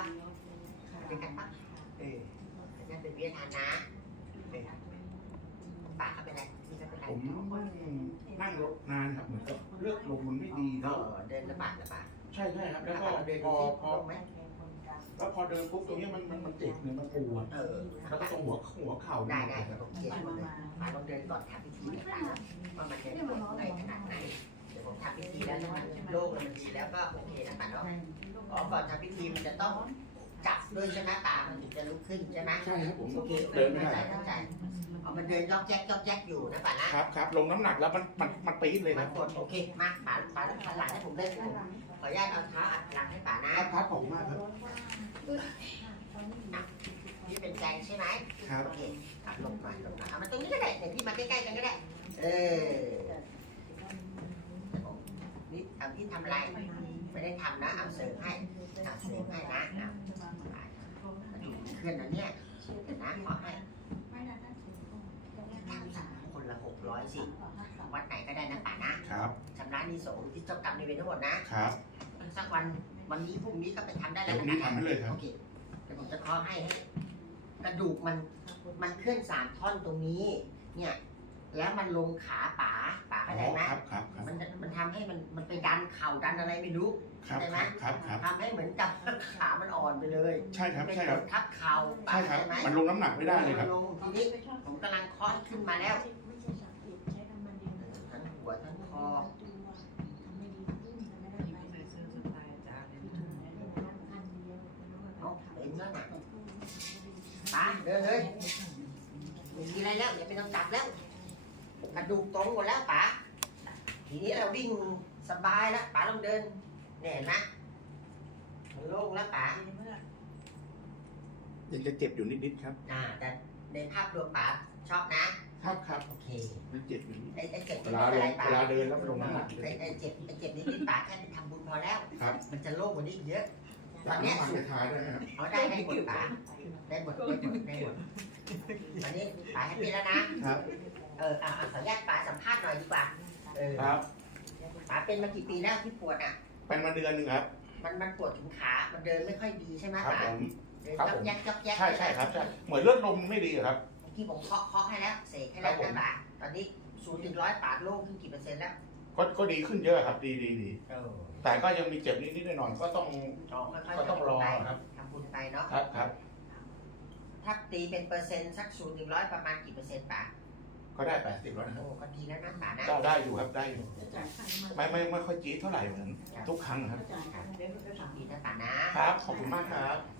ปะเป็นกันปะเออนั่นเป็นวิทยาทานนะเออปากเขาเป็นไรนี่ก็เป็นไรผมนั่งรถนานครับเหมือนกับเลือดลมมันไม่ดีเอเนาะอเดินลำบากลำบากใช่ใช่ครับแล้วก็เดินพอพอลงไหมแล้วพอเดินปุ๊บตรงเนี้ยมันมันมันเจ็บเนี่ยมันปวดเออแล้วก็ตรงหัวหัวเข่าได้เนี่ยได้ครับผมเขียนหมดเลยปาลองเดินก่อนทำพิธีเนี่ยปาว่ามันจะปวดอะไรขนาดไหนเดี๋ยว ผมทำพิธีแล้วถ้ามันโล่งแล้วมันดีแล้วก็โอเคนะปาเนาะอ๋อก่อนทำพิธีมันจะต้องจับด้วยใช่ไหมปามันถึงจะลุกขึ้นใช่ไหมใช่ครับผมโอเคเดินไม่ได้ เข้าใจเอามันเดินยอกแยกยอกแยกอยู่นะป่านะครับครับลงน้ำหนักแล้วมันมันมันปี๊ดเลยคมัรันบกดโอเคมาป่าป่าหันหลังให้ผมเล่นผมขออนุญาตเอาเท้าอัดหลังให้ป่านะครับครับผมมากครับนี่เป็นแจงใช่ไหมครับโอเคขับลงมาลงมาเอามาตรงนี้ก็ได้เดี๋ยวพี่มาใกล้ๆกันก็ได้ เออนี่ ทำที่ทำอะไร ไม่ได้ทำนะเอาเสริมให้เอาเสริมให้นะเอามาดูเคลื่อนนะเนี่ยเดี๋ยวนะขอให้คนละหกร้อยสิวัดไหนก็ได้นะป่านะครับชำระหนี้สงฆ์ที่เจ้ากรรมในายเวรทั้งหมดนะครับสักวันวันนี้พรุ่งนี้ก็ไปทำได้เดี๋แล้ยววพรุ่งนี้ทำให้เลยครับโอเคเดี๋ยวผมจะเคอให้ให้กระดูกมันมันเคลื่อนสามท่อนตรงนี้ เนี่ย แล้วมันลงขาป๋าป๋าเข้าใจไหม ให้มันมันไปดันเข่าดันอะไรไม่รู้ครับครับครับครับ ทำให้เหมือนกับขามันอ่อนไปเลยใช่ครับเป็นใช่ครับทับเข่าป๋าใช่ครัเข้าบใจไหมมันลงน้ำหนักไม่ได้เลยครับ ลงทีนี้ผมกำลังเคาะให้ขึ้นมาแล้วทั้งหัวทั้งคอเอาเต็มแล้วนะป๋าเดินเลยไม่มีอะไรแล้วอย่าไปต้องจับแล้วกระดูกตรงหมดแล้วป๋า ทีนี้เราวิ่งสบายแล้วป๋าลองเดินเนี่ยเห็นไหมมันโล่งแล้วป๋ายังจะเจ็บอยู่นิดๆครับ อ่า แต่ในภาพรวมป๋าชอบนะ ครับครับโอเคมันเจ็บอยู่นิดไอ้ไอ้เจ็บเวไม่ลาเป็นลไรงป๋าเวลาเดินแล้วมันลงน้ำหนักเลไอ้ย ไอ้เจ็บไอ้เจ็บนิดนิดป๋าแค่ไปทำบุญพอแล้ว ครับ มันจะโล่งกว่านี้อีกเยอะ ตอนน้ำเนี้ยมันจะทายได้ไหมครับ เอาได้ได้หมดป๋าได้หมดได้หมดได้หมดตอนนี้ป๋าแฮปปี้แล้วนะครับ เอออะอะขออนุญาตป๋าสัมภาษณ์หน่อยดีกว่าเออครับ ป๋าเป็นมากี่ปีแล้วที่ปวดอะ เป็นมาเดือนหนึ่งครับ มันมันปวดถึงขา มันเดินไม่ค่อยดีใช่ไหมครับป๋าผม เดินครับยผอกมแยกยอกแยกใช่ใช่ครับใช่เหมือนเลือดลมไม่ดีอะครับที่ผมเคาะเคาะให้แล้วเสกให้แล้วครับผม นะป๋าตอนนี้ศูนย์ถึงร้อยป๋าโล่งขึ้นกี่เปอร์เซ็นต์แล้วก็ก็ดีขึ้นเยอะครับ ดีดีดีเออแต่ก็ยังมีเจ็บนิดๆหน่อยๆก็ต้อง ค่อยๆก็ต้องรอทำบุญไปครับ ทำบุญไปเนาะครับครับถ้าตีเป็นเปอร์เซ็นต์สักศูนย์ถึงร้อยประมาณกี่เปอร์เซ็นต์ป๋า ก็ได้แปดสิบแล้วนะครับโอ้ก็ดีแล้วนะป๋านะได้ได้อยู่ครับได้อยู่ไม่ไม่ไม่ค่อยจี๊ดเท่าไหร่เหมือนทุกครั้งครับ ดีนะป๋านะครับขอบคุณมากครับส